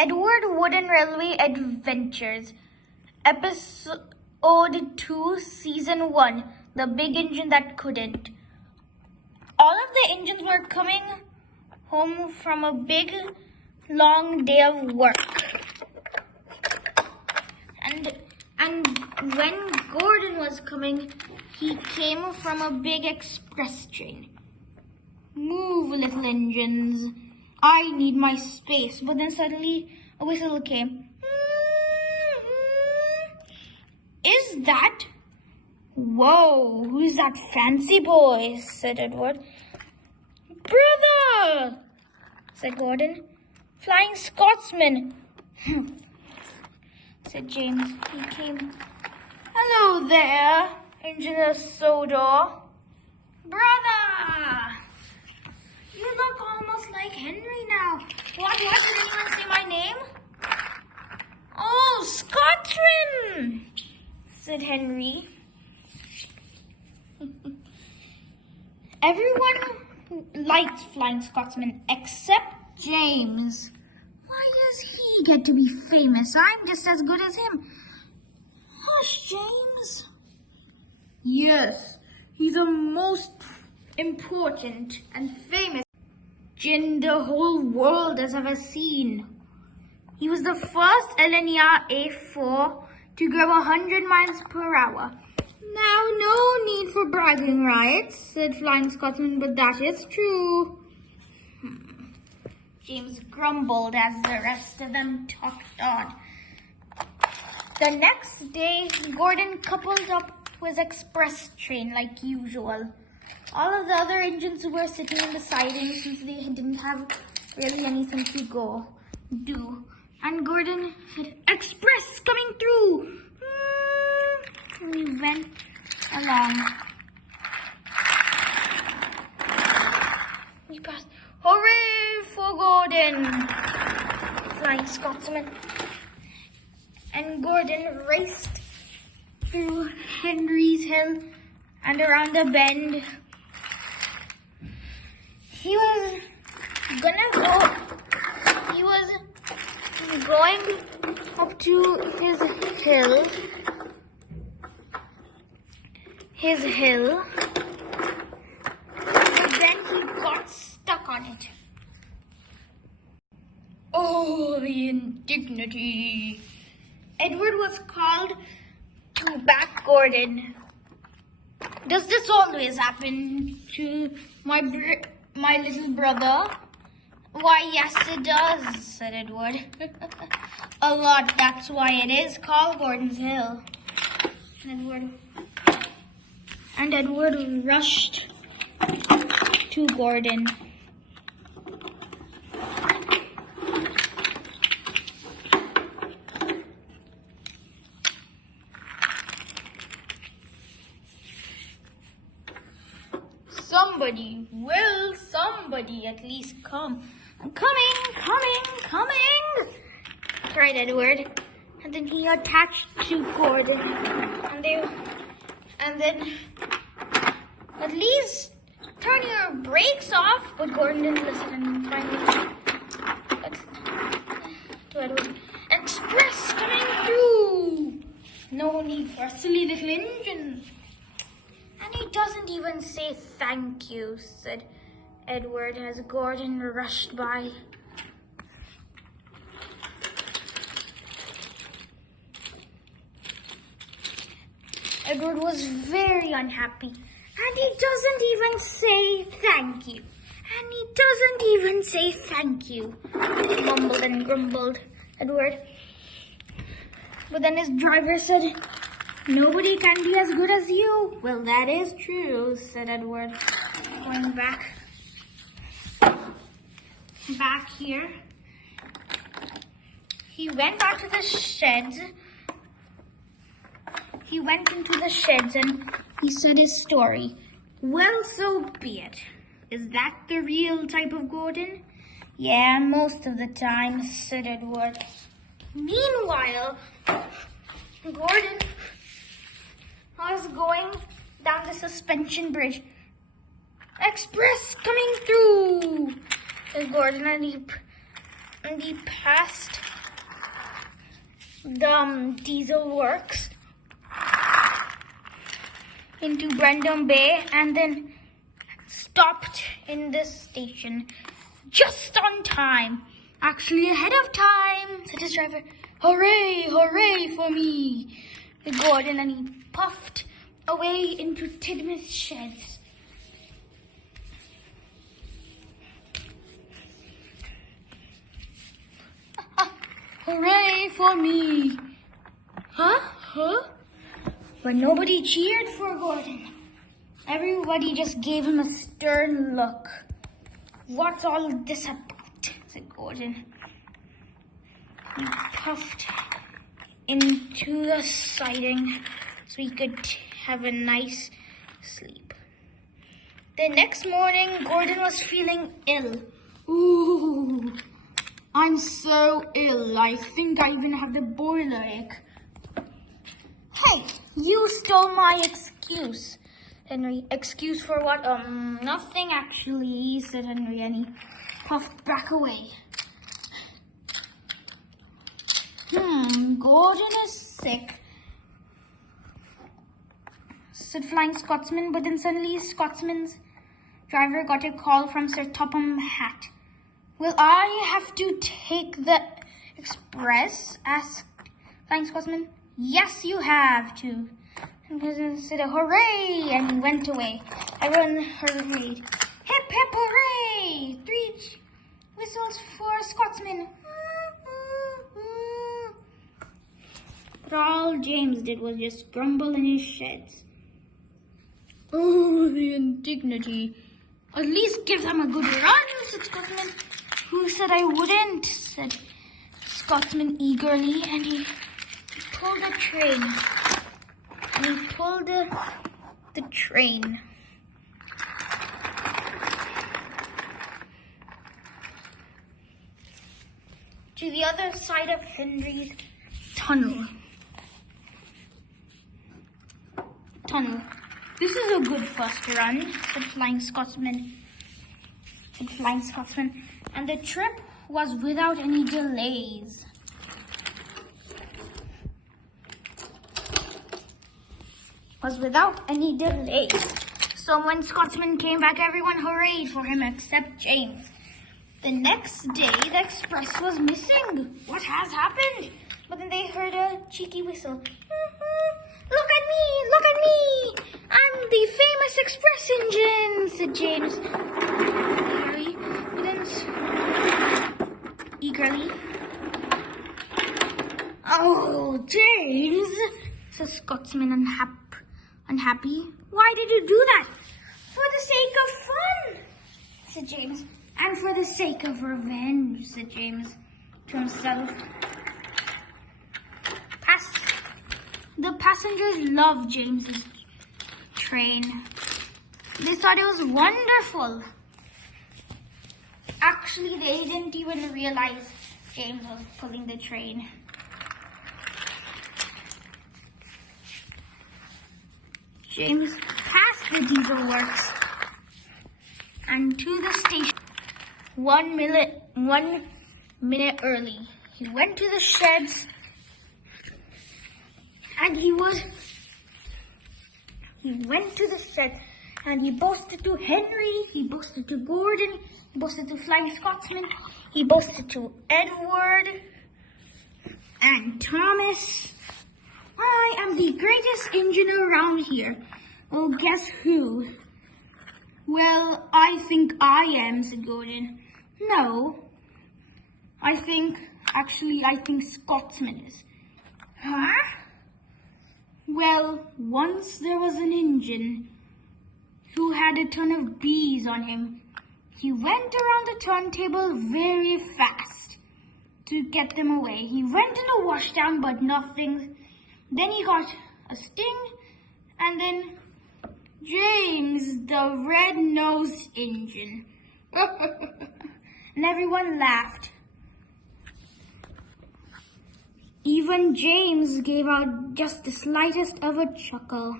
Edward Wooden Railway Adventures, Episode 2, Season 1, The Big Engine That Couldn't. All of the engines were coming home from a big, long day of work. And when Gordon was coming, he came from a big express train. Move, little engines. I need my space. But then suddenly a whistle came. Is that? Whoa, who's that fancy boy? Said Edward. Brother, said Gordon. Flying Scotsman, said James. He came. Hello there, Engineer Sodor. Brother, you look almost like Henry now. What? Did anyone say my name? Oh, Scotsman, said Henry. Everyone liked Flying Scotsman except James. Why does he get to be famous? I'm just as good as him. Hush, James. Yes, he's the most important and famous engine the whole world has ever seen. He was the first ETWR A4 to go 100 miles per hour. Now, no need for bragging rights, said Flying Scotsman, but that is true. James grumbled as the rest of them talked on. The next day, Gordon coupled up with express train like usual. All of the other engines were sitting in the siding since they didn't have really anything to do. And Gordon had express coming through. And we went along. We passed. Hooray for Gordon! Flying Scotsman. And Gordon raced through Henry's Hill and around the bend. He was going up to his hill, but then he got stuck on it. Oh, the indignity! Edward was called to back Gordon. Does this always happen to my little brother? Why, yes, it does, said Edward. A lot, that's why it is called Gordon's Hill. And Edward rushed to Gordon. Somebody at least come. I'm coming, cried Edward. And then he attached to Gordon. And then, at least turn your brakes off. But Gordon didn't listen and finally, to Edward. Express coming through. No need for silly little engines. And he doesn't even say thank you, said Edward as Gordon rushed by. Edward was very unhappy, and he doesn't even say thank you. Mumbled and grumbled Edward. But then his driver said, nobody can be as good as you. Well, that is true, said Edward, going back here. He went out to the sheds. He went into the sheds and he said his story. Well, so be it. Is that the real type of Gordon? Yeah, most of the time, said Edward. Meanwhile, Gordon was going down the suspension bridge. Express coming through, said Gordon, and he passed the diesel works into Brendam Bay and then stopped in this station just on time. Actually ahead of time, said his driver. Hooray, hooray for me, said Gordon, and he puffed away into Tidmouth's sheds. Hooray for me. Huh? But nobody cheered for Gordon. Everybody just gave him a stern look. What's all this about, said Gordon. He puffed into the siding so he could have a nice sleep. The next morning, Gordon was feeling ill. Ooh, I'm so ill. I think I even have the boiler ache. Hey, you stole my excuse, Henry. Excuse for what? Nothing actually, said Henry, and he puffed back away. Gordon is sick, said Flying Scotsman, but then suddenly Scotsman's driver got a call from Sir Topham Hatt. Will I have to take the express? Asked Flying Scotsman. Yes, you have to. And he said, hooray, and he went away. Everyone hurried. Hip, hip, hooray! 3 whistles for Scotsman. But all James did was just grumble in his sheds. Oh, the indignity. At least give them a good run, said Scotsman. Who said I wouldn't, said Scotsman eagerly, and he pulled the train. And he pulled the train. To the other side of Henry's tunnel. This is a good first run, said Flying Scotsman. And the trip was without any delays. So when Scotsman came back, everyone hurrayed for him except James. The next day, the express was missing. What has happened? But then they heard a cheeky whistle. Look at me! I'm the famous express engine, said James. Eagerly. Oh, James, said Scotsman unhappy. Why did you do that? For the sake of fun, said James. And for the sake of revenge, said James to himself. The passengers loved James's train. They thought it was wonderful. Actually, they didn't even realize James was pulling the train. James passed the diesel works and to the station 1 minute early. He went to the sheds and he boasted to Henry, he boasted to Gordon, he boasted to Flying Scotsman, he boasted to Edward and Thomas. I am the greatest engine around here. Oh, guess who? Well, I think I am, said Gordon. No, I think Scotsman is. Huh? Well, once there was an engine who had a ton of bees on him. He went around the turntable very fast to get them away. He went in a washdown, but nothing. Then he got a sting, and then James, the red-nosed engine. And everyone laughed. Even James gave out just the slightest of a chuckle.